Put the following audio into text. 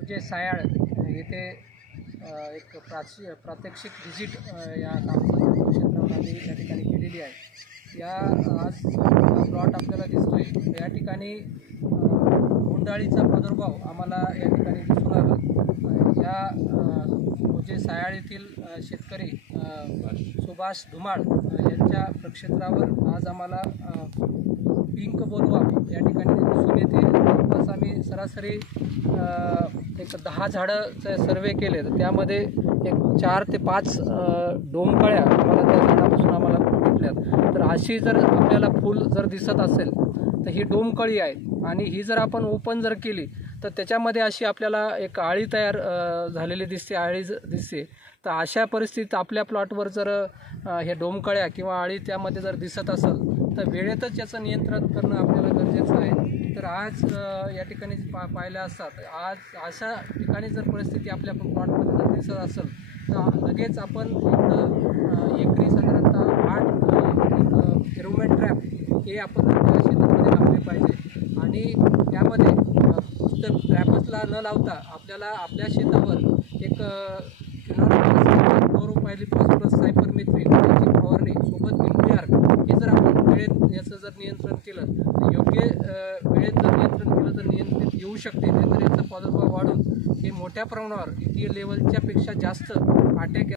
जे सायाळ येथे एक प्रात्यक्षिक व्हिजिट या कामकाजाच्या क्षेत्रावर आम्ही या ठिकाणी केलेली आहे। या आज प्लॉट आपल्याला दिसतोय या ठिकाणी बोंडअळीचा प्रादुर्भाव आम्हाला या ठिकाणी दिसून आला। या जे सायाळ येथील शेतकरी सुभाष धुमाळ यांच्या प्रक्षेत्रावर आज आम्हाला पिंक बोलवर्म या ठिकाणी दिसून येते। जवळपास आम्ही सरासरी एक 10 झाडांचे सर्वे केले तर त्यामध्ये एक 4 ते 5 डोमकळ्या आम्हाला त्या झाडापासून आम्हाला भेटल्यात। तर अशी जर आपल्याला फूल जर दिसत असेल तर ही डोमकळी आहे आणि ही जर आपण ओपन जर केली तर त्याच्यामध्ये अशी आपल्याला एक आळी तयार झालेली दिसते, आळी दिसते। तर अशा परिस्थितीत आपल्या प्लॉटवर जर हे डोमकळ्या किंवा आळी त्यामध्ये जर दिसत असेल तर वेळेतच याचं नियंत्रण करणं आपल्याला गरजेचं आहे। तर आज या ठिकाणी पाहिलं असतात आज अशा ठिकाणी जर परिस्थिती आपल्या प्लॉटमध्ये जर दिसत असेल तर लगेच आपण एकरी साधारणतः 8 फेरोमोन ट्रॅप हे आपण आपल्या शेतामध्ये लावले पाहिजे आणि त्यामध्ये नुसतं ट्रॅपचला न लावता आपल्याला आपल्या शेतावर एक क्लोरोपायरीफॉस्फरस सायपरमेथ्रिन याची फवारणी सोबत बिल्विआर हे जर आपण वेळेत याचं जर नियंत्रण केलं तर योग्य वेळेत जर नियंत्रण केलं तर नियंत्रित येऊ शकते। नाहीतर याचा प्रादुर्भाव वाढून हे मोठ्या प्रमाणावर इथे लेवलच्या पेक्षा जास्त अटॅक